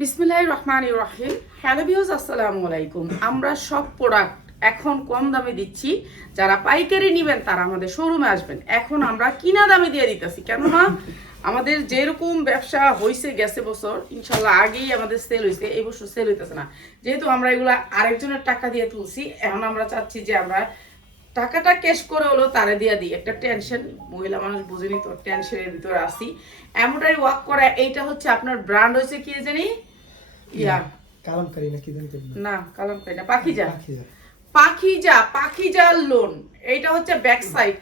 বিসমিল্লাহির রহমানির রহিম। Hello viewers, আসসালামু আলাইকুম। আমরা সব প্রোডাক্ট এখন কম দামে দিচ্ছি। যারা পাইকারি নেবেন তারা আমাদের শোরুমে আসবেন। এখন আমরা কিনা দামে দিয়ে দিতেছি, কেননা আমাদের যেরকম ব্যবসা হয়েছে গেছে বছর, ইনশাল্লাহ আগেই আমাদের সেল হয়েছে, এই বছর সেল হইতেছে না। যেহেতু আমরা এগুলা আরেকজনের টাকা দিয়ে তুলছি, এখন আমরা চাচ্ছি যে আমরা টাকাটা ক্যাশ করে হলো তারে দিয়ে দিই। একটা টেনশন, মহিলা মানুষ বুঝেনি তো, টেনশনের ভিতরে আসি। এমনটাই ওয়ার্ক করা। এইটা হচ্ছে আপনার ব্র্যান্ড হচ্ছে কি জানি, ইয়া কালামকারী না কি জানি না, কালামকারী না, পাখিজা। পাখিজা পাখিজার লোন। এইটা হচ্ছে ব্যাক সাইড।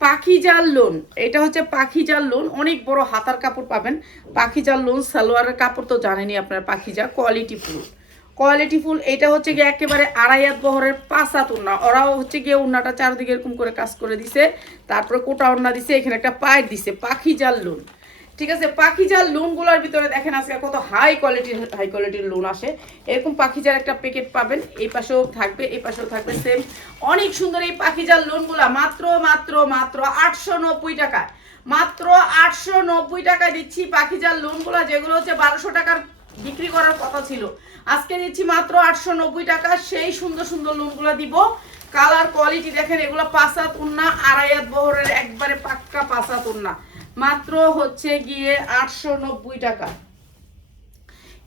পাখিজার লোন, এটা হচ্ছে পাখিজার লোন। অনেক বড় হাতার কাপড় পাবেন। পাখিজার লোন সালোয়ারের কাপড় তো জানেনই আপনার, Pakiza quality full. Quality full. এটা হচ্ছে গিয়ে একেবারে আড়াই হাত বহরের 5 হাত উন্না। ওরাও হচ্ছে গিয়ে উন্নাটা চারদিকে এরকম করে কাজ করে দিছে, তারপরে কোটা উন্না দিছে, এখানে একটা পাইপ দিছে। পাখিজার লোন, ঠিক আছে। পাখিজার লোনগুলোর ভিতরে দেখেন আজকে কত হাই কোয়ালিটির লোন আসে। এরকম পাখিজার একটা প্যাকেট পাবেন, এই পাশেও থাকবে, এই পাশেও থাকবে, সেম অনেক সুন্দর। এই পাখিজার লোনগুলা মাত্র মাত্র মাত্র 890 টাকায়, মাত্র 890 টাকায় দিচ্ছি পাখিজার লোনগুলা, যেগুলো হচ্ছে 1200 টাকার বিক্রি করার কথা ছিল। আজকে দিচ্ছি মাত্র 890 টাকা। সেই সুন্দর সুন্দর লোনগুলা দিব। কালার কোয়ালিটি দেখেন, এগুলো 5 হাত উন্না, আড়াই হাত বহরের একবারে পাক্কা 5 হাত উন্না, মাত্র হচ্ছে গিয়ে 890 টাকা।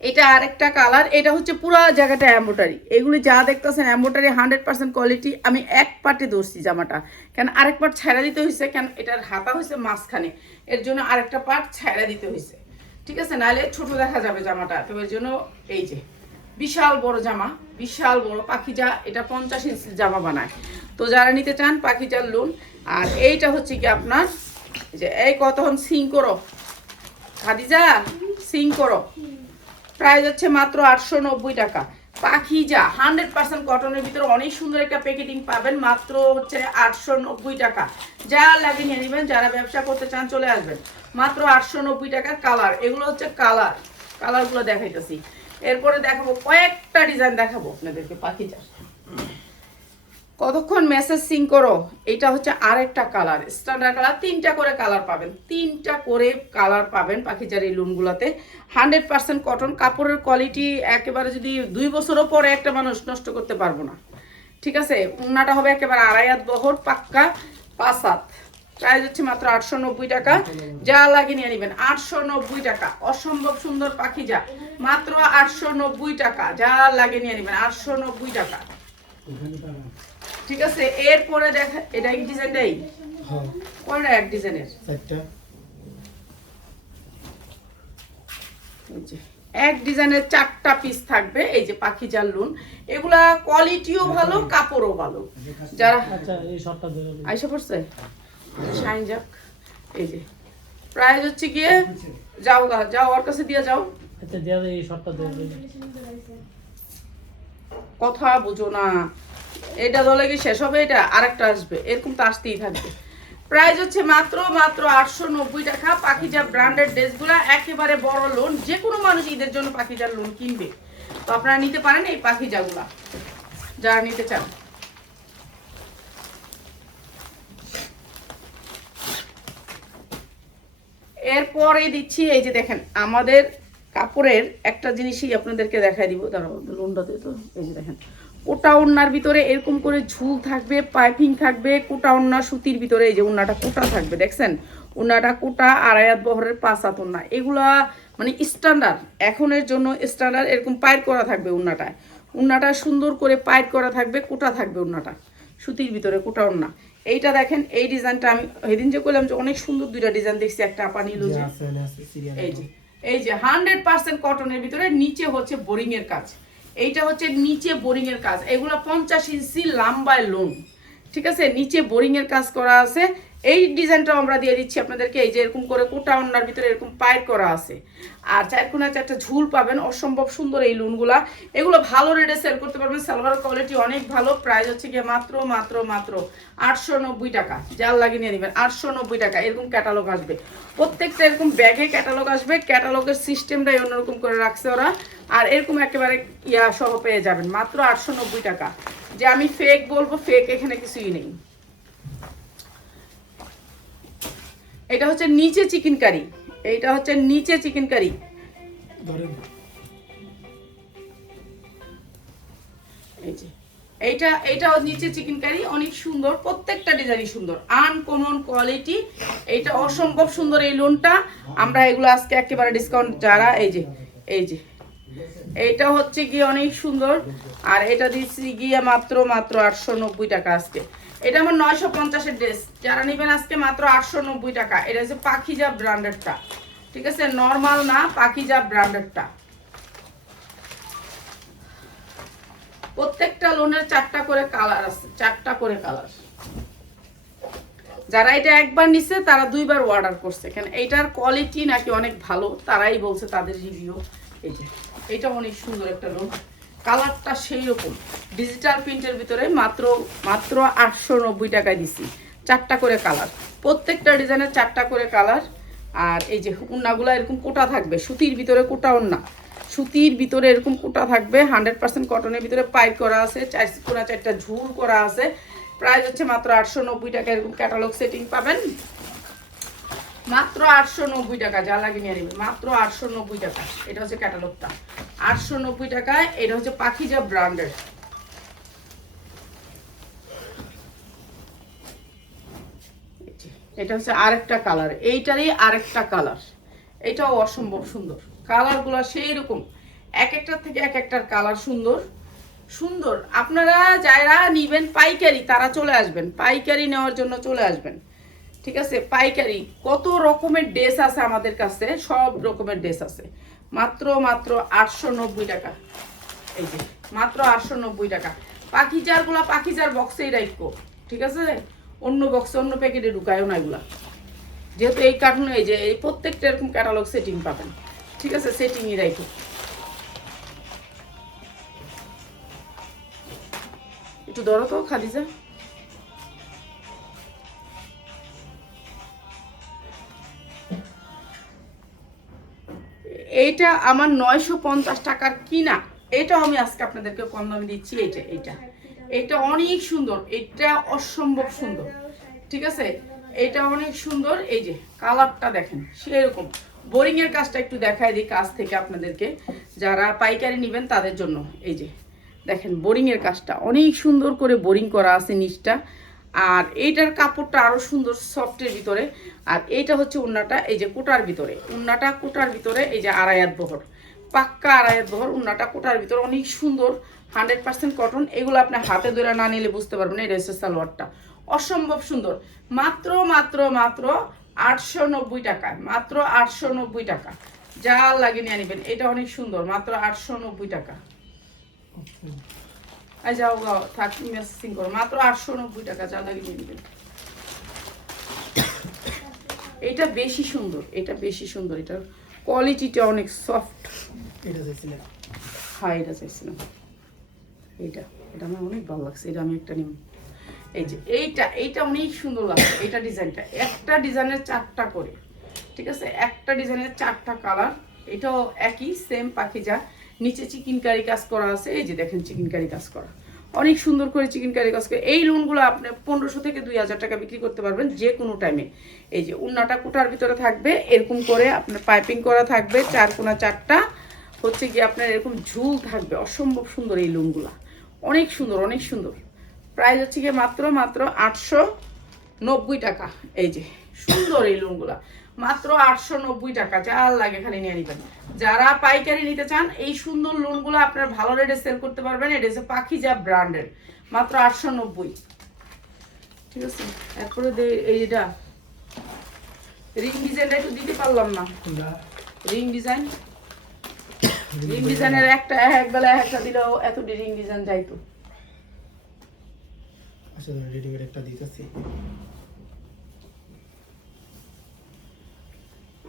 এটা আরেকটা কালার। এটা হচ্ছে পুরো জায়গাটা এমব্রয়ডারি। এগুলি যা দেখতেছেন এমব্রয়ডারি 100% কোয়ালিটি। আমি এক পার্টে ধরছি জামাটা, কেন আরেক পার্ট ছাড়া দিতে হয়েছে, কেন এটার হাতা হয়েছে মাঝখানে, এর জন্য আরেকটা পার্ট ছাড়া দিতে হয়েছে, ঠিক আছে, নাহলে ছোট দেখা যাবে জামাটা। তো এর জন্য এই যে বিশাল বড় জামা, বিশাল বড় পাখিজা। এটা 50 ইঞ্চির জামা বানায়। তো যারা নিতে চান পাখিজার লোন। আর এইটা হচ্ছে কি আপনার যে এই কতক্ষণ সিং করো খাদিজা, সিং করো। প্রাইস হচ্ছে মাত্র 890 টাকা। পাখিজা 100% কটনের ভিতরে অনেক সুন্দর একটা প্যাকেটিং পাবেন, মাত্র হচ্ছে 890 টাকা। যা লাগে নিয়ে নেবেন। যারা ব্যবসা করতে চান চলে আসবেন, মাত্র 890 টাকার কালার। এগুলো হচ্ছে কালারগুলো দেখাইতেছি। এরপরে দেখাবো কয়েকটা ডিজাইন, দেখাবো আপনাদেরকে পাখিজা। কতক্ষণ মেসেজ সিং করো। এটা হচ্ছে আরেকটা কালার, স্ট্যান্ডার্ড কালার। 3টা করে কালার পাবেন, 3টা করে কালার পাবেন পাখিজার এই লুনগুলোতে। 100% কটন। কাপড়ের কোয়ালিটি একেবারে যদি 2 বছরও পরে একটা মানুষ নষ্ট করতে পারবো না, ঠিক আছে। উন্নাটা হবে একেবারে আড়াই হাত বহর, পাক্কা 5 হাত। প্রাইস হচ্ছে মাত্র 890 টাকা। যা লাগে নিয়ে নেবেন। 890 টাকা। অসম্ভব সুন্দর পাখিজা, মাত্র 890 টাকা। যা লাগে নিয়ে নেবেন, 890 টাকা, ঠিক আছে। এরপরে দেখা, এটা এক ডিজাইনটাই, হ্যাঁ কোনটা এক ডিজাইনের, একটা এই যে এক ডিজাইনের 4টা পিস থাকবে। এই যে পাখিজার লোন। এগুলা কোয়ালিটিও ভালো, কাপড়ও ভালো। যারা আচ্ছা এই শর্টটা ধরে আইসা পড়ছে শাইন যাক। এই যে প্রাইস হচ্ছে গিয়ে, যাও ওর কাছে দিয়ে যাও। আচ্ছা দেয়া এই শর্টটা ধরে কথা বুঝো না, এটা দলে কি শেষ হবে, এটা আরেকটা আসবে, এরকম তো আসতেই থাকবে। প্রাইস হচ্ছে মাত্র 890 টাকা। পাখিজা ব্র্যান্ডেড ড্রেসগুলো একেবারে বড় লোন। যে কোনো মানুষ ঈদের জন্য পাখিজার লোন কিনবে, তো আপনারা নিতে পারেন এই পাখিজাগুলা যারা নিতে চান। এরপরে দিচ্ছি, এই যে দেখেন আমাদের কাপড়ের একটা জিনিসই আপনাদেরকে দেখাই দিব। দাঁড়াও লোনটাতে, তো এই যে দেখেন কোটা ওড়নার ভিতরে এরকম করে ঝুল থাকবে, পাইপিং থাকবে। কোটা ওড়না সুতির ভিতরে, এই যে ওড়নাটা কোটা থাকবে, দেখছেন ওড়নাটা কোটা, আড়াই হাত বহরের 5 হাত ওড়না। এগুলা মানে স্ট্যান্ডার্ড, এখনের জন্য স্ট্যান্ডার্ড। এরকম পাইট করা থাকবে ওড়নাটা সুন্দর করে পাইট করা থাকবে, কোটা থাকবে ওড়নাটা সুতির ভিতরে, কোটা ওড়না। এইটা দেখেন, এই ডিজাইনটা আমি সেদিন যে করলাম যে অনেক সুন্দর 2টা ডিজাইন দেখছি, একটা আপা নিল যে এই যে 100% কটনের ভিতরে, নিচে হচ্ছে বোরিং এর কাজ। এইটা হচ্ছে নিচে বোরিং এর কাজ। এগুলো 50 ইঞ্চি লম্বায় লোন, ঠিক আছে। নিচে বোরিং এর কাজ করা আছে। এই ডিজাইনটাও আমরা দিয়ে দিচ্ছি আপনাদেরকে। এই যে এরকম করে কোটা ওড়নার ভিতরে এরকম পাইট করা আছে, আর 4 কোণায় 4টা ঝুল পাবেন। অসম্ভব সুন্দর এই লোনগুলা। এগুলো ভালো রেটে সেল করতে পারবেন। সালোয়ার কোয়ালিটি অনেক ভালো। প্রাইস হচ্ছে গিয়ে মাত্র 890 টাকা। যার লাগিয়ে নিয়ে নেবেন, 890 টাকা। এরকম ক্যাটালগ আসবে, প্রত্যেকটা এরকম ব্যাগে ক্যাটালগ আসবে। ক্যাটালগের সিস্টেমটাই অন্যরকম করে রাখছে ওরা। আর এরকম একেবারে ইয়া সহ পেয়ে যাবেন মাত্র 890 টাকা। যে আমি ফেক বলবো, ফেক এখানে কিছুই নেই। এটা হচ্ছে নিচে চিকেন কারি, এইটা হচ্ছে নিচে চিকেন কারি। এইটাও নিচে চিকেন কারি, অনেক সুন্দর, প্রত্যেকটা ডিজাইনই সুন্দর, আনকমন কোয়ালিটি। এইটা অসম্ভব সুন্দর এই লোনটা। আমরা এগুলো আজকে একেবারে ডিসকাউন্ট যারা এই যে এইটা হচ্ছে গিয়ে অনেক সুন্দর। আর এটা দিচ্ছি গিয়ে মাত্র 890 টাকা আজকে। এটা আমার 950-এর ড্রেস, যারা নেবেন আজকে মাত্র 890 টাকা। এটা হচ্ছে পাখিজা ব্র্যান্ডেডটা, ঠিক আছে, নর্মাল না, পাখিজা ব্র্যান্ডেডটা। প্রত্যেকটা লোনের 4টা করে কালার আছে, 4টা করে কালার। যারা এটা একবার নিচ্ছে তারা 2বার অর্ডার করছে, কেন এইটার কোয়ালিটি নাকি অনেক ভালো, তারাই বলছে তাদের রিভিউ। এই যে এটা অনেক সুন্দর একটা লোন, কালারটা সেই রকম ডিজিটাল প্রিন্টের ভিতরে মাত্র 890 টাকায় দিছি। 4টা করে কালার, প্রত্যেকটা ডিজাইনের 4টা করে কালার। আর এই যে উন্নাগুলো এরকম কোটা থাকবে, সুতির ভিতরে কোটা উন্না, সুতির ভিতরে এরকম কোটা থাকবে, 100% কটনের ভিতরে পাইপ করা আছে, 4 ঝুল করা আছে। প্রাইস হচ্ছে মাত্র 890 টাকা। এরকম ক্যাটালগ সেটিং পাবেন মাত্র 890 টাকা, যা লাগে নিয়ে নেবেন মাত্র 890 টাকা। এটা হচ্ছে ক্যাটালগটা 890 টাকায়। এটা হচ্ছে পাখিজা ব্র্যান্ডের। এটা হচ্ছে আরেকটা কালার, এইটারই আরেকটা কালার। এটাও অসম্ভব সুন্দর, কালারগুলো সেই রকম, এক একটার থেকে এক একটার কালার সুন্দর সুন্দর। আপনারা যারা নিবেন পাইকারি তারা চলে আসবেন, পাইকারি নেওয়ার জন্য চলে আসবেন, ঠিক আছে। পাইকারি কত রকমের ড্রেস আছে আমাদের কাছে, সব রকমের ড্রেস আছে। মাত্র 890 টাকা। এই যে মাত্র 890 টাকা। পাখিজার বক্সেই রাখবো, ঠিক আছে, অন্য বক্সে অন্য প্যাকেটে ঢুকায়ও না এগুলা, যেহেতু এই কার্টুনে এই যে এই প্রত্যেকটা এরকম ক্যাটালগ সেটিং পাবেন, ঠিক আছে, সেটিংই রাখো। একটু ধরো তো খাদিজা। এইটা আমার 950 টাকার কিনা, এটাও আমি আজকে আপনাদেরকে কম দামে দিচ্ছি। এটা অনেক সুন্দর, এটা অসম্ভব সুন্দর, ঠিক আছে, এটা অনেক সুন্দর। এই যে কালারটা দেখেন সেরকম। বোরিং এর কাজটা একটু দেখায় দিই কাছ থেকে আপনাদেরকে, যারা পাইকারি নেবেন তাদের জন্য। এই যে দেখেন বোরিং এর কাজটা অনেক সুন্দর করে বোরিং করা আছে নিচটা। আর এইটার কাপড়টা আরো সুন্দর সফটের ভিতরে। আর এইটা হচ্ছে উন্নাটা, এই যে কোটার ভিতরে, উন্নাটা কোটার ভিতরে, এই যে আড়াইয়াত বহর, পাক্কা আড়াইয়াত বহর উন্নাটা কোটার ভিতরে, অনেক সুন্দর, 100% কটন। এগুলো আপনি হাতে ধরে না নিলে বুঝতে পারবেন না। এটা হচ্ছে সালোয়ারটা, অসম্ভব সুন্দর। মাত্র 890 টাকায়, মাত্র 890 টাকা, যা লাগে নিয়ে নেবেন। এটা অনেক সুন্দর, মাত্র 890 টাকা। যাও থাক মেসিং করো, মাত্র 890 টাকা, যা লাগে নিয়ে নেবেন। এটা বেশি সুন্দর, এটা বেশি সুন্দর, এটার কোয়ালিটিটা অনেক সফট। এটা চাইছিলাম। হ্যাঁ এটা চাইছিলাম, এটা আমার অনেক ভালো লাগছে, এটা আমি একটা নিব। এই যে এইটা অনেক সুন্দর লাগছে। এটা ডিজাইনটা, একটা ডিজাইনের 4টা করে, ঠিক আছে, একটা ডিজাইনের 4টা কালার। এটাও একই সেম পাখিজা, নিচে চিকেন কারি কাজ করা আছে। এই যে দেখেন চিকেন কারি কাজ করা, অনেক সুন্দর করে চিকেন কারি কাজ করে। এই লোনগুলো আপনি 1500 থেকে 2000 টাকা বিক্রি করতে পারবেন যে কোনো টাইমে। এই যে উন্নাটা কোটার ভিতরে থাকবে, এরকম করে আপনার পাইপিং করা থাকবে, 4 কোনা 4টা হচ্ছে কি আপনার এরকম ঝুল থাকবে। অসম্ভব সুন্দর এই লোনগুলা, অনেক সুন্দর, অনেক সুন্দর। প্রাইস হচ্ছে গিয়ে মাত্র 890 টাকা। এই যে সুন্দর এই লোনগুলা, মাত্র 890 টাকা, যা লাগে খালি নিয়ে নিবেন। যারা পাইকারি নিতে চান এই সুন্দর লোনগুলো আপনার ভালো রেটে সেল করতে পারবেন। এটা হচ্ছে পাখিজা ব্র্যান্ডের, মাত্র 890, ঠিক আছে। এরপরে এইটা রিং ডিজাইনটা একটু দিতে পারলাম না, রিং ডিজাইনের একটা একবেলা একটা দিলেও এত রিং ডিজাইন যাইতো। আচ্ছা রেডিমেড একটা দিতেছি।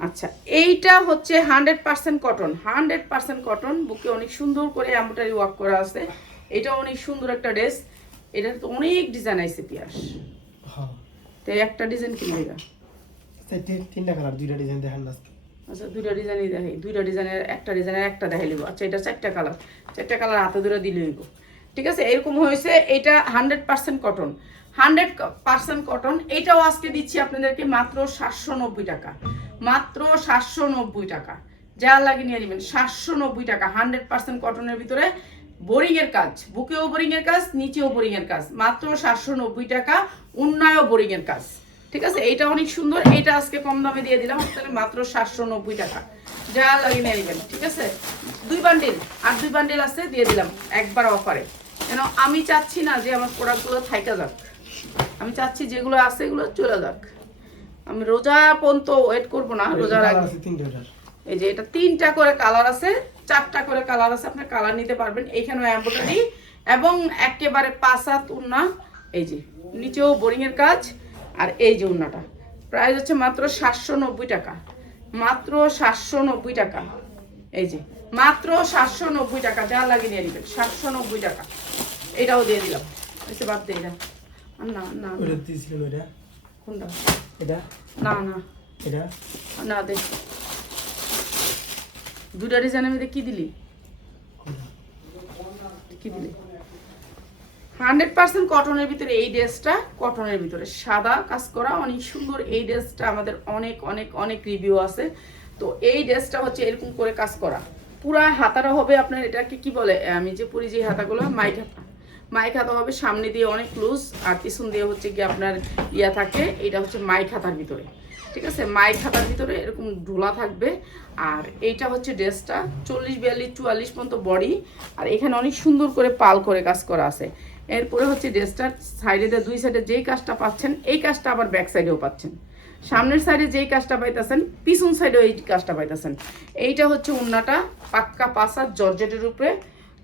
আচ্ছা এইটা হচ্ছে 100% কটন, 100% কটন, বুকে অনেক সুন্দর করে এমব্রয়ডারি ওয়ার্ক করা আছে। এটা অনেক সুন্দর একটা ড্রেস। এটা তো অনেক ডিজাইন আছে পিয়াস। হ্যাঁ তো একটা ডিজাইন কি লাগা? তিনটা কালার, দুইটা ডিজাইন দেখান না। আচ্ছা দুইটা ডিজাইনই দেখাই, দুইটা ডিজাইনের একটা দেখাই লিব। আচ্ছা এটা 4টা কালার, 4টা কালার হাতে ধরে দিলে হইব, ঠিক আছে। এরকম হয়েছে। এটা 100% কটন, 100% কটন। এটাও আজকে দিচ্ছি আপনাদেরকে মাত্র 790 টাকা, মাত্র 790 টাকা, যা লাগে নিয়ে নেবেন। 790 টাকা, 100% কটনের ভিতরে বোরিং এর কাজ, বুকেও বোরিং এর কাজ, নিচেও বোরিং এর কাজ, মাত্র 790 টাকা। উন্নায়ও বোরিং এর কাজ, ঠিক আছে। এইটা অনেক সুন্দর, এটা আজকে কম দামে দিয়ে দিলাম আপনাদের মাত্র 790 টাকা। যা লাগিয়ে নেবেন, ঠিক আছে। 2 বান্ডিল আর 2 বান্ডিল আছে দিয়ে দিলাম একবার অফারে। কেন আমি চাচ্ছি না যে আমার প্রোডাক্টগুলো থাইকা যাক, আমি চাচ্ছি যেগুলো আছে এগুলো চলে যাক। আমি রোজা পর্যন্ত ওয়েট করবো না, রোজার আগে। এই যে এটা 3টা করে কালার আছে, 4টা করে কালার আছে, আপনি কালার নিতে পারবেন। এইখানেও এমব্রয়ডারি এবং একেবারে 5 হাত উন্না। এই যে নিচেও বোরিং এর কাজ, আর এই যে উন্নাটা প্রাইস হচ্ছে মাত্র 790 টাকা, মাত্র 790 টাকা। এই যে মাত্র 790 টাকা, যা লাগিয়ে নিয়ে নেবেন 790 টাকা। এটাও দিয়ে দিলাম, এসে বাদ দিয়ে দিলাম। না না ওটা দিয়েছিলেন ওটা কোনটা? এটা না না এটা না দে, দুটা ডিজাইন আমি কি দিলি, কি দিলি? 100% কটনের ভিতরে এই ড্রেসটা, কটনের ভিতরে সাদা কাজ করা অনেক সুন্দর। এই ড্রেসটা আমাদের অনেক অনেক অনেক রিভিউ আছে। তো এই ড্রেসটা হচ্ছে এরকম করে কাজ করা, পুরা হাতাটা হবে আপনার, এটাকে কি বলে, আমি যে পরি যে হাতাগুলো, মাইক হাতা। মাইক হাতা হবে, সামনে দিয়ে অনেক লুজ আর পিছন দিয়ে হচ্ছে কি আপনার ইয়া থাকে। এটা হচ্ছে মাইক হাতার ভিতরে, ঠিক আছে। মাইক হাতার ভিতরে এরকম ঢোলা থাকবে। আর এইটা হচ্ছে ড্রেসটা 40, 42, 44 পর্যন্ত বডি। আর এখানে অনেক সুন্দর করে পাল করে কাজ করা আছে। এরপরে হচ্ছে ড্রেসটার সাইডে, 2 সাইডে যেই কাজটা পাচ্ছেন এই কাজটা আবার ব্যাক সাইডেও পাচ্ছেন। সামনের সাইডে যেই কাজটা পাইতেছেন পিছন সাইডেও এই কাজটা পাইতেছেন। এইটা হচ্ছে উন্নাটা, পাক্কা 5 হাত জর্জেটের উপরে,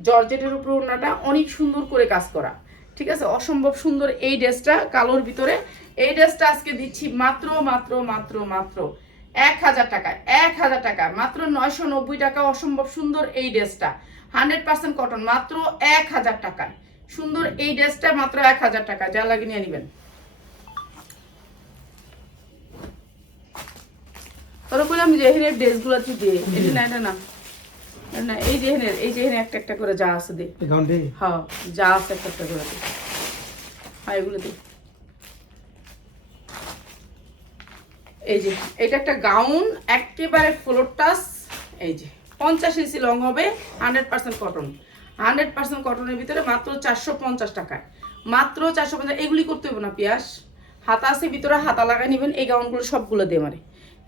জর্জেটের উপরে উন্নাটা অনেক সুন্দর করে কাজ করা, ঠিক আছে। অসম্ভব সুন্দর এই ড্রেসটা কালোর ভিতরে। এই ড্রেসটা আজকে দিচ্ছি মাত্র মাত্র মাত্র মাত্র 1000 টাকা, 1000 টাকা, মাত্র 990 টাকা। অসম্ভব সুন্দর এই ড্রেসটা 100% কটন, মাত্র 1000 টাকায় সুন্দর এই ড্রেসটা, মাত্র 1000 টাকা। যা লাগে নিয়ে নেবেন। তোরা বললাম যে এখানে ড্রেসগুলো তুই দে, এটা না, এটা না, না এই যে এখানে, এই যে এখানে একটা একটা করে যা আছে দে। হ্যাঁ যা আছে একটা একটা করে দে, হ্যাঁ এগুলো দে। এই যে এটা একটা গাউন, একেবারে ফ্লোর টাচ। এই যে 50 ইঞ্চি লং হবে, 100% কটন, 100% কটনের ভিতরে, মাত্র 450 টাকায়, মাত্র 450। এগুলি করতে হবে না পিয়াস, হাতা আছে ভিতরে, হাতা লাগাই নেবেন। এই গাউনগুলো সবগুলো দিয়ে মারে।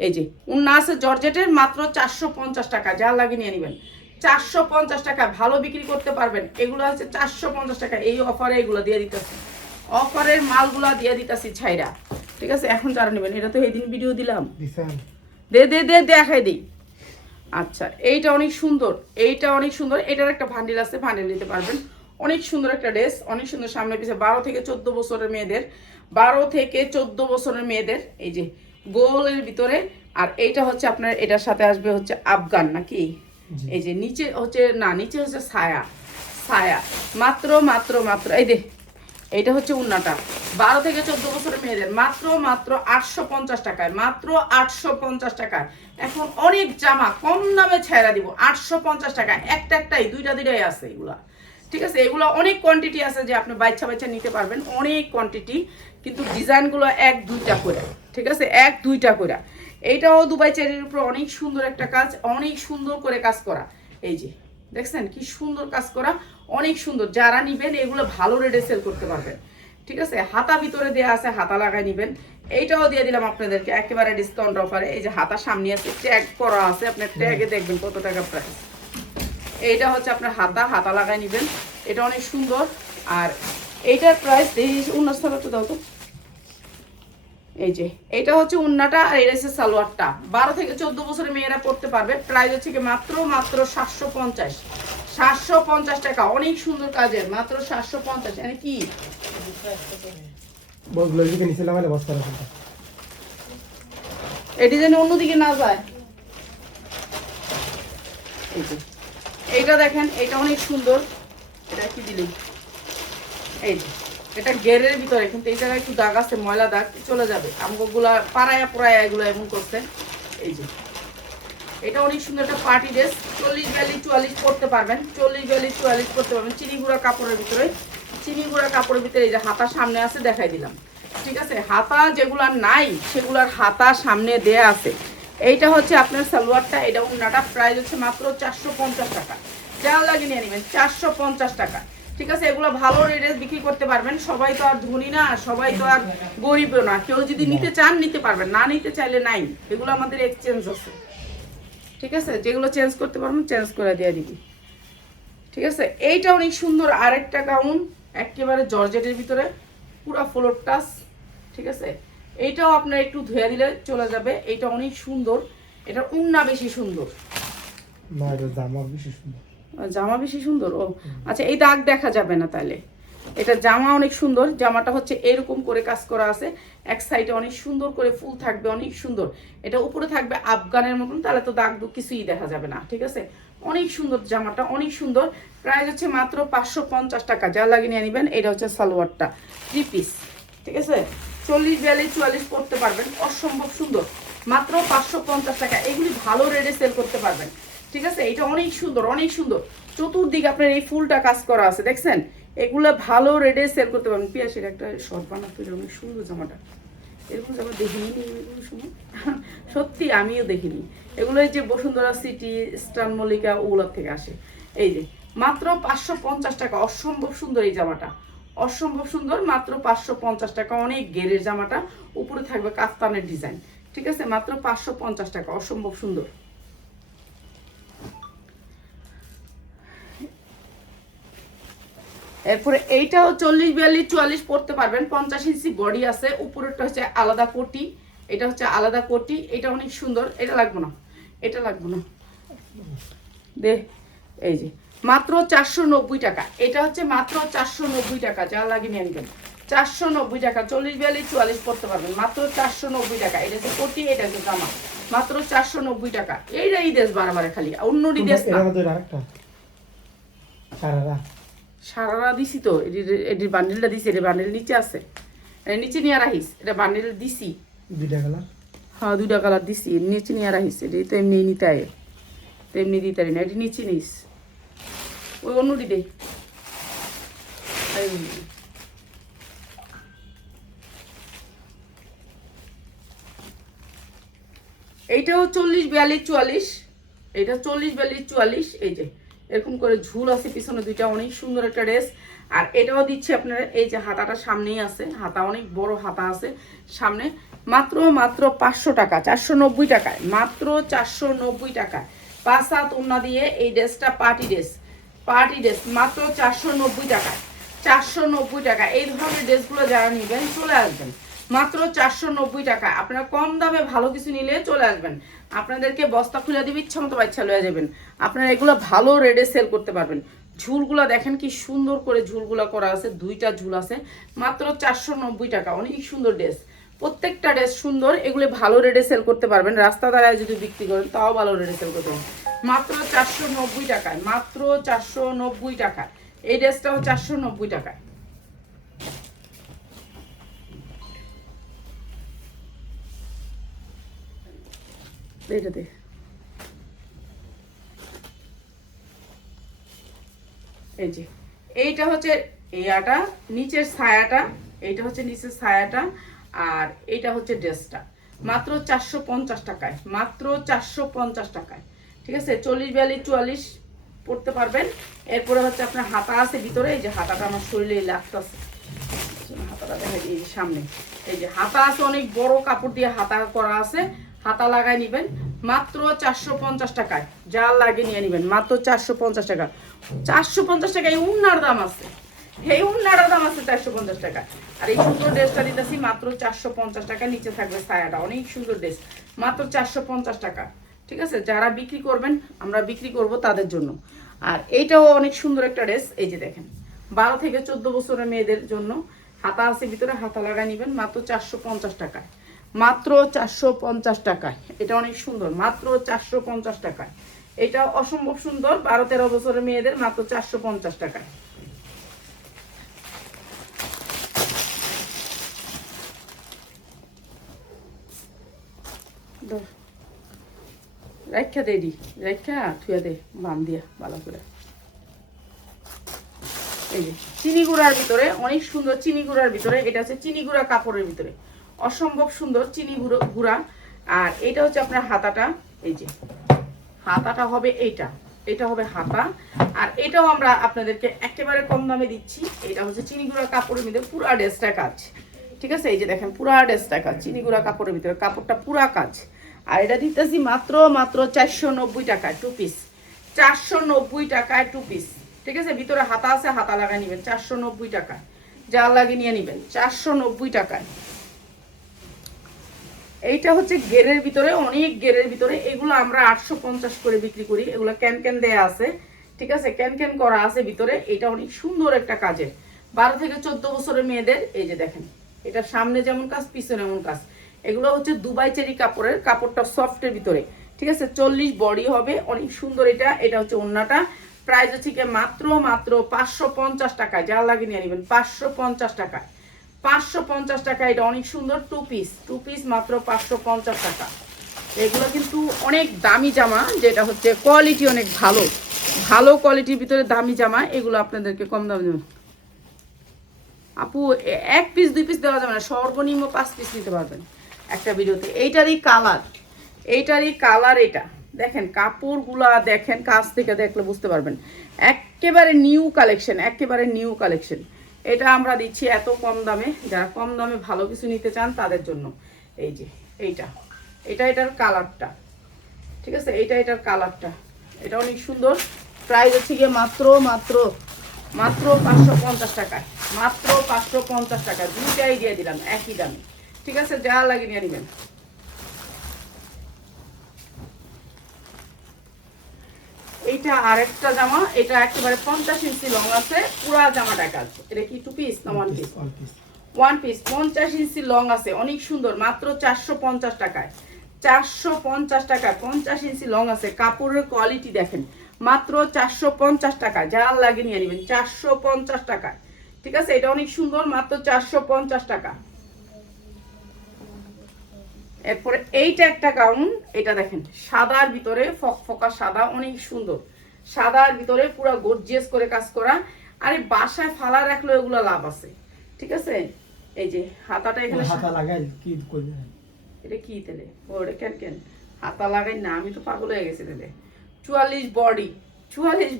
এই যে উন্না আছে জর্জেটের, মাত্র 450 টাকা। যা লাগিয়ে নিয়ে নেবেন 450 টাকা, ভালো বিক্রি করতে পারবেন। এগুলো হচ্ছে 450 টাকা। এই অফারে এগুলো দিয়ে দিতেছি, অফারের মালগুলা দিয়ে দিতেছি ছাইরা, ঠিক আছে। এখন যারা নেবেন, এটা তো এই দিন ভিডিও দিলাম, দে দে দে দেখাই দিই। আচ্ছা এইটা অনেক সুন্দর, এইটা অনেক সুন্দর। এটার একটা ভান্ডিল আছে, ভান্ডিল নিতে পারবেন। অনেক সুন্দর একটা ড্রেস, অনেক সুন্দর। সামনে পিছে 12 থেকে 14 বছরের মেয়েদের, 12 থেকে 14 বছরের মেয়েদের। এই যে গোলের ভিতরে। আর এইটা হচ্ছে আপনার, এটার সাথে আসবে হচ্ছে আফগান নাকি। এই যে নিচে হচ্ছে, না নিচে হচ্ছে ছায়া, ছায়া। মাত্র মাত্র মাত্র এই দে, এইটা হচ্ছে উন্নাটা 12 থেকে 14 বছরের মেয়েদের, মাত্র মাত্র 850 টাকায়, মাত্র 850 টাকায়। এখন অনেক জামা কম দামে ছেড়া দিব 850 টাকায়। একটা একটাই, দুইটাই আছে এগুলা, ঠিক আছে। এগুলো অনেক কোয়ান্টিটি আছে যে আপনি বাচ্চা বাচ্চা নিতে পারবেন, অনেক কোয়ান্টিটি। কিন্তু ডিজাইনগুলো 1-2টা করে, ঠিক আছে, 1-2টা করে। এইটাও দুবাই চেরির উপর অনেক সুন্দর একটা কাজ, অনেক সুন্দর করে কাজ করা। এই যে দেখছেন কি সুন্দর কাজ করা, অনেক সুন্দর। যারা নিবেন এগুলো ভালো রেটে সেল করতে পারবেন, ঠিক আছে। হাতা ভিতরে দেওয়া আছে, হাতা লাগাই নিবেন। এইটাও দিয়ে দিলাম আপনাদেরকে একেবারে ডিসকাউন্ট অফারে। এই যে হাতা সামনে আছে, ট্যাগ করা আছে, আপনার ট্যাগে দেখবেন কত টাকা প্রাইস। এইটা হচ্ছে আপনার হাতা, হাতা লাগাই নিবেন। এটা অনেক সুন্দর। আর এইটার প্রাইস এই উন্নাটা তো দাও তো। এই যে এটা হচ্ছে উন্নাটা, আর এটা হচ্ছে সালোয়ারটা। 12 থেকে 14 বছরের মেয়েরা পড়তে পারবে। প্রাইস হচ্ছে কি মাত্র মাত্র 750, 750 টাকা। অনেক সুন্দর কাজের, মাত্র 750। মানে কি এই ডিজাইন অন্যদিকে না যায়। এই যে এইটা দেখেন, এটা অনেক সুন্দর। এটা কি দিলি, এই যে এটা গেরের ভিতরে, কিন্তু এই জায়গায় একটু দাগ আছে, ময়লা দাগ, চলে যাবে। আমগুলা পাড়ায়া পোড়ায়া এগুলো এমন করছে। এই যে এটা অনেক সুন্দর একটা পার্টি ড্রেস, 40, 42, 44 পড়তে পারবেন, 40, 42, 44 পড়তে পারবেন। চিনি গুঁড়া কাপড়ের ভিতরে, চিনি গুঁড়া কাপড়ের ভিতরে। এই যে হাতা সামনে আছে, দেখাই দিলাম, ঠিক আছে। হাতা যেগুলার নাই সেগুলার হাতা সামনে দেয়া আছে। এইটা হচ্ছে আপনার সালোয়ারটা, এটা উন্নাটা প্রাইস হচ্ছে মাত্র 450 টাকা। যা লাগে নিয়ে নেবেন 450 টাকা। ঠিক আছে, এগুলো ভালো রেটে বিক্রি করতে পারবেন। সবাই তো আর ধনী না, সবাই তো আর গরিবও না। কেউ যদি নিতে চান নিতে পারবেন, না নিতে চাইলে নাই। এগুলো আমাদের এক্সচেঞ্জ আছে। ঠিক আছে, যেগুলো চেঞ্জ করতে পারবেন চেঞ্জ করে দিয়ে দিবি। ঠিক আছে, এইটা অনেক সুন্দর আরেকটা গাউন, একেবারে জর্জেটের ভিতরে, পুরো ফ্লোর টাচ। ঠিক আছে, এইটাও আপনার একটু ধুয়ে দিলে চলে যাবে। এটা অনেক সুন্দর, এটা উন্না বেশি সুন্দর, না এটা জামা বেশি সুন্দর। জামা বেশি সুন্দর। ও আচ্ছা, এই দাগ দেখা যাবে না তাহলে। এটা জামা অনেক সুন্দর, জামাটা হচ্ছে এরকম করে কাজ করা আছে, এক সাইডে অনেক সুন্দর করে ফুল থাকবে, অনেক সুন্দর। এটা উপরে থাকবে আফগানের মতন, তাহলে তো দাগ দুগ কিছুই দেখা যাবে না। ঠিক আছে, অনেক সুন্দর জামাটা, অনেক সুন্দর। প্রাইস হচ্ছে মাত্র 550 টাকা। যা লাগে নিয়ে নেবেন। এটা হচ্ছে সালোয়ারটা 3 পিস। ঠিক আছে, 40, 42, 44 পড়তে পারবেন, অসম্ভব সুন্দর। মাত্র 550 টাকা। এগুলি ভালো রেটে সেল করতে পারবেন। ঠিক আছে, এটা অনেক সুন্দর, অনেক সুন্দর। চতুর্দিকে আপনার এই ফুলটা কাজ করা আছে, দেখছেন? এগুলো ভালো রেটে সেল করতে পারবেন। পিয়াসের একটা শর্ট বানাতে অনেক সুন্দর জামাটা, এরকম জামা দেখিনি এগুলো সময়, সত্যি আমিও দেখিনি। এগুলো এই যে বসুন্ধরা সিটি, স্টান মল্লিকা, ওগুলোর থেকে আসে। এই যে মাত্র 550 টাকা। অসম্ভব সুন্দর এই জামাটা, অসম্ভব সুন্দর। মাত্র 550 টাকা। অনেক গেরের জামাটা, উপরে থাকবে কাফতানের ডিজাইন। ঠিক আছে, মাত্র 550 টাকা, অসম্ভব সুন্দর। এরপরে এইটাও 40, 42, 44 পড়তে পারবেন। 50 ইঞ্চি বডি আছে, উপরেরটা হচ্ছে আলাদা কোটি, এটা হচ্ছে আলাদা কোটি। এটা অনেক সুন্দর। এটা লাগবে না, এটা লাগবে না দে। এই যে মাত্র 490 টাকা। এটা হচ্ছে মাত্র 490 টাকা। যা লাগে নিয়ে নেবেন 490 টাকা। 40, 42, 44 পড়তে পারবেন মাত্র 490 টাকা। এটা হচ্ছে কোটি, এটা হচ্ছে জামা, মাত্র 490 টাকা। এইটাই দেশ বারবার খালি, অন্যটি দেশ না। আরেকটা সারারা সারারা দিছি তো, এটির বান্ডেলটা দিছি। এটা বান্ডেল নিচে আছে, নিচে নিয়ে রাখিস। এটা বান্ডেল দিছি, 2টা কালার। হ্যাঁ 2টা কালার দিছি, নিচে নিয়ে রাখিস। এটি তো এমনি নিতে আয়, তো এমনি দিতে পারি না। এটি নিচে নিস, ওই অন্যটি দে। এইটাও 40, 42, 44। এটা 40, 42, 44। এই যে এরকম করে ঝুল আছে পিছনে দুইটা, অনেক সুন্দর একটা ড্রেস। আর এটাও দিচ্ছি আপনার, এই যে হাতাটা সামনেই আছে, হাতা অনেক বড় হাতা আছে সামনে। মাত্র মাত্র 500 টাকা, 490 টাকায়, মাত্র 490 টাকায়। 5 হাত ওড়না দিয়ে এই ড্রেসটা পার্টি ড্রেস, পার্টি ড্রেস, মাত্র 490 টাকায়। 490 টাকা। এই ধরনের ড্রেসগুলো যারা নেবেন চলে আসবেন মাত্র 490 টাকা। আপনারা কম দামে ভালো কিছু নিলে চলে আসবেন, আপনাদেরকে বস্তা খুলে দিবে, ইচ্ছা মতো বাচ্চা লয়ে যাবেন। আপনারা এগুলো ভালো রেটে সেল করতে পারবেন। ঝুলগুলো দেখেন কি সুন্দর করে ঝুলগুলো করা আছে, 2টা ঝুল আছে, মাত্র 490 টাকা। অনেক সুন্দর ড্রেস, প্রত্যেকটা ড্রেস সুন্দর। এগুলো ভালো রেটে সেল করতে পারবেন। রাস্তা দ্বারায় যদি বিক্রি করেন তাও ভালো রেটে সেল করতে পারবেন। মাত্র 490 টাকায়, মাত্র 490 টাকা। এই ড্রেসটাও 490 টাকায়। এটা দে। এই যে এইটা হচ্ছে ইয়াটা, নিচের ছায়াটা, এইটা হচ্ছে নিচের ছায়াটা, আর এইটা হচ্ছে ড্রেসটা। মাত্র 450 টাকায়, মাত্র 450 টাকায়। ঠিক আছে, 40, 42, 44 পড়তে পারবেন। এরপরে হচ্ছে আপনার হাতা আছে ভিতরে। এই যে হাতাটা আমার শরীরে লাগতেছে, হাতাটা দেখা এই যে সামনে, এই যে হাতা আছে, অনেক বড় কাপড় দিয়ে হাতা করা আছে, হাতা লাগাই নিবেন মাত্র 450 টাকায়। যা লাগে নিয়ে নিবেন মাত্র 450 টাকা। 450 টাকা। এই উন্নার দাম আছে, এই উন্নার দাম আছে 450 টাকা। আর এই সুন্দর ড্রেসটা দিতেছি মাত্র 450 টাকা। নিচে থাকবে ছায়াটা, অনেক সুন্দর ড্রেস, মাত্র 450 টাকা। ঠিক আছে, যারা বিক্রি করবেন, আমরা বিক্রি করব তাদের জন্য। আর এইটাও অনেক সুন্দর একটা ড্রেস। এই যে দেখেন, 12 থেকে 14 বছরের মেয়েদের জন্য। হাতা আছে ভিতরে, হাতা লাগা নিবেন মাত্র 450 টাকায়, মাত্র 450 টাকায়। এটা অনেক সুন্দর, মাত্র 450 টাকায়। এটা অসম্ভব সুন্দর, 12-13 বছরের মেয়েদের, মাত্র 450 টাকায়। রাখা দে দি, রাখা থুয়া দে, বাম দিয়া ভালো করে। এই যে চিনি গুঁড়ার ভিতরে, অনেক সুন্দর চিনি গুঁড়ার ভিতরে। এটা হচ্ছে চিনি গুঁড়া কাপড়ের ভিতরে, অসম্ভব সুন্দর চিনি গুঁড়া। আর এটা হচ্ছে আপনার হাতাটা, এই যে হাতাটা হবে এটা হবে হাতা। আর এটাও আমরা আপনাদেরকে একেবারে কম দামে দিচ্ছি। এটা হচ্ছে চিনিগুড়া কাপড়ের মধ্যে পুরা ড্রেসটা কাজ, ঠিক আছে? এই যে দেখেন পুরা ড্রেসটা কাজ, চিনিগুড়া কাপড়ের ভিতরে, কাপড়টা পুরা কাজ। আর এটা দিতেছি মাত্র 490 টাকায় 2 পিস, 490 টাকায় 2 পিস, ঠিক আছে? ভিতরে হাতা আছে, হাতা লাগাই নেবেন 490 টাকায়, যা লাগিয়ে নিয়ে নেবেন 490 টাকায়। এইটা হচ্ছে গেরের ভিতরে, অনেক গেরের ভিতরে। এগুলো আমরা 850 করে বিক্রি করি। এগুলো ক্যান দেয়া আছে, ঠিক আছে? ক্যান করা আছে ভিতরে। এটা অনেক সুন্দর একটা কাজের, 12 থেকে 14 বছরের মেয়েদের। এই যে দেখেন, এটা সামনে যেমন কাজ, পিছনে এমন কাজ। এগুলো হচ্ছে দুবাই চেরি কাপড়ের, কাপড়টা সফটের ভিতরে, ঠিক আছে? 40 বডি হবে, অনেক সুন্দর। এটা হচ্ছে ওড়নাটা। প্রাইস হচ্ছে কি মাত্র 550 টাকায়, যা লাগে নিয়ে নেবেন 550 টাকায়, 550 টাকা। এটা অনেক সুন্দর, 2 পিস মাত্র 550 টাকা। এগুলো কিন্তু অনেক দামি জামা, যেটা হচ্ছে কোয়ালিটি অনেক ভালো কোয়ালিটির ভিতরে দামি জামা। এগুলো আপনাদেরকে কম দামে দেবেন আপু। 1 পিস 2 পিস দেওয়া যাবে না, সর্বনিম্ন 5 পিস নিতে পারবেন একটা ভিডিওতে। এইটারই কালার এটা দেখেন, কাপড়গুলা দেখেন, কাছ থেকে দেখলে বুঝতে পারবেন। একেবারে নিউ কালেকশন। এটা আমরা দিচ্ছি এত কম দামে, যারা কম দামে ভালো কিছু নিতে চান তাদের জন্য। এই যে এটার কালারটা, ঠিক আছে? এটার কালারটা, এটা অনেক সুন্দর। প্রাইস হচ্ছে গিয়ে মাত্র 550 টাকায়, মাত্র 550 টাকা। দুইটাই দিয়ে দিলাম একই দামে, ঠিক আছে? যা লাগে নিয়ে নেবেন। এইটা আরেকটা জামা, এটা একেবারে 50 ইঞ্চি লং আছে, পুরা জামাটা কাজ। এটা কি 2 পিস না 1 পিস? 1 পিস, 50 ইঞ্চি লং আছে, অনেক সুন্দর। মাত্র 450 টাকায়, 450 টাকায় 50 ইঞ্চি লং আছে। কাপড়ের কোয়ালিটি দেখেন, মাত্র 450 টাকা। যা লাগে নিয়ে নেবেন 450 টাকায়, ঠিক আছে? এটা অনেক সুন্দর, মাত্র 450 টাকা। এরপরে এইটা একটা গাউন, এটা দেখেন সাদার ভিতরে, ফকফকা সাদা, অনেক সুন্দর। সাদার ভিতরে পুরো গর্জিয়াস করে কাজ করা। আরে বাসায় ফালা রাখলে এগুলো লাভ আছে, ঠিক আছে? এই যে হাতাটা এখানে হাতা লাগাই কি করবে? এটা কি তেলে ওরে কেন হাতা লাগাই না, আমি তো পাগল হয়ে গেছি তেলে। 44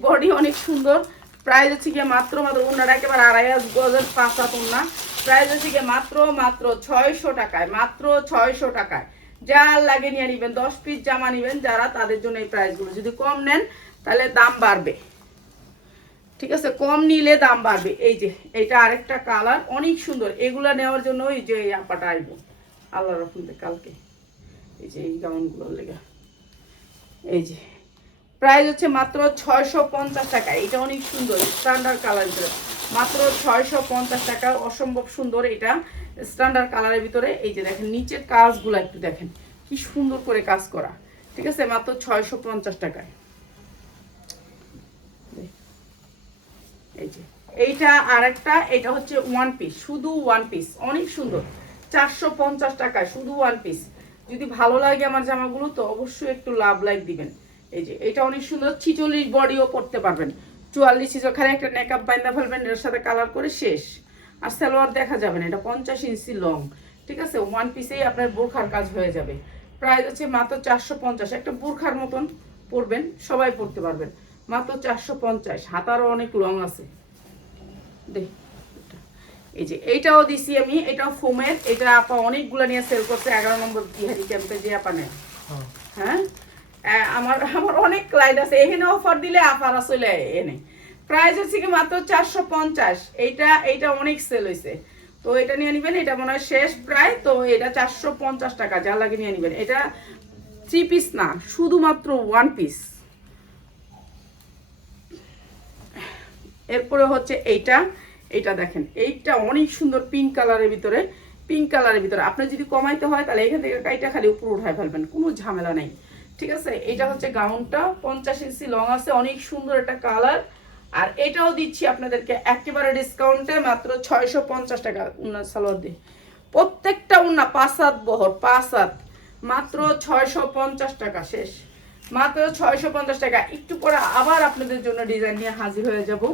বডি, অনেক সুন্দর। প্রাইস হচ্ছে গিয়ে মাত্র ওনারা একেবারে 2.5 গজের 5 হাত ওনা। প্রাইস হচ্ছে গিয়ে মাত্র 600 টাকায়, মাত্র 600 টাকায়। যা লাগে নিয়ে নেবেন। 10 পিস জামা নেবেন যারা, তাদের জন্য এই প্রাইসগুলো। যদি কম নেন তাহলে দাম বাড়বে, ঠিক আছে? কম নিলে দাম বাড়বে। এই যে এটা আরেকটা কালার, অনেক সুন্দর। এগুলা নেওয়ার জন্য ওই যে আপাটা আসবো আল্লাহ রহমতে কালকে। এই যে এই গাউনগুলোর লেগে, এই যে প্রাইস হচ্ছে মাত্র 650 টাকা। এটা অনেক সুন্দর, স্ট্যান্ডার্ড কালার ভিতরে, মাত্র 650 টাকা। অসম্ভব সুন্দর, এটা স্ট্যান্ডার্ড কালারের ভিতরে। এই যে দেখেন নিচের কাজগুলো একটু দেখেন, কি সুন্দর করে কাজ করা, ঠিক আছে? মাত্র 650 টাকায়। এই যে এইটা আরেকটা, এটা হচ্ছে 1 পিস, শুধু 1 পিস, অনেক সুন্দর। 450 টাকায় শুধু 1 পিস। যদি ভালো লাগে আমার জামাগুলো তো অবশ্যই একটু লাইক দিবেন। এই যে এটা অনেক সুন্দর, 46 বডিও করতে পারবেন, 44 সিজো। খালি একটা নেকআপ বাইন্দা ফেলবেন, এর সাথে কালার করে শেষ। আর সালোয়ার দেখা যাবে না। এটা 50 ইঞ্চি লং, ঠিক আছে? 1 পিসেই আপনার বোরখার কাজ হয়ে যাবে। প্রাইস হচ্ছে মাত্র 450। একটা বোরখার মতন পরবেন, সবাই পরতে পারবেন, মাত্র 450। হাতারও অনেক লং আছে। দেখ, এই যে এইটাও দিছি আমি, এটাও ফোমের। এটা আপা অনেকগুলো নিয়ে সেল করছে 11 নম্বর বিহারি ক্যাম্পে, যে আপা নেয়। হ্যাঁ, আমার অনেক ক্লায়েন্ট আছে, এখানে অফার দিলে আপার আসলে এনে। প্রাইস হচ্ছে কি মাত্র 450। এইটা অনেক সেল হয়েছে, তো এটা নিয়ে নেবেন। এটা মনে হয় শেষ প্রায়, তো এটা 450 টাকা। যা লাগে নিয়ে নেবেন। এটা 3 পিস না, শুধুমাত্র 1 পিস। এরপরে হচ্ছে এইটা দেখেন, এইটা অনেক সুন্দর, পিঙ্ক কালারের ভিতরে। আপনি যদি কমাইতে হয় তাহলে এখান থেকে কাইটা খালি উপর উঠায় ফেলবেন, কোনো ঝামেলা নেই, ঠিক আছে? এটা হচ্ছে গাউনটা, 50 ইঞ্চি লং আছে, অনেক সুন্দর একটা কালার। আর এটাও দিচ্ছি আপনাদেরকে একেবারে ডিসকাউন্টে, মাত্র 650 টাকা। উন্না সালোয়ার দিয়ে প্রত্যেকটা উন্না 5 হাত বহর, 5 হাত, মাত্র 650 টাকা। শেষ, মাত্র 650 টাকা। একটু পরে আবার আপনাদের জন্য ডিজাইন নিয়ে হাজির হয়ে যাব।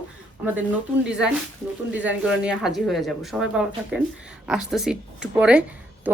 আমাদের নতুন ডিজাইনগুলো নিয়ে হাজির হয়ে যাব। সবাই ভালো থাকেন, আসতেছি একটু পরে। তো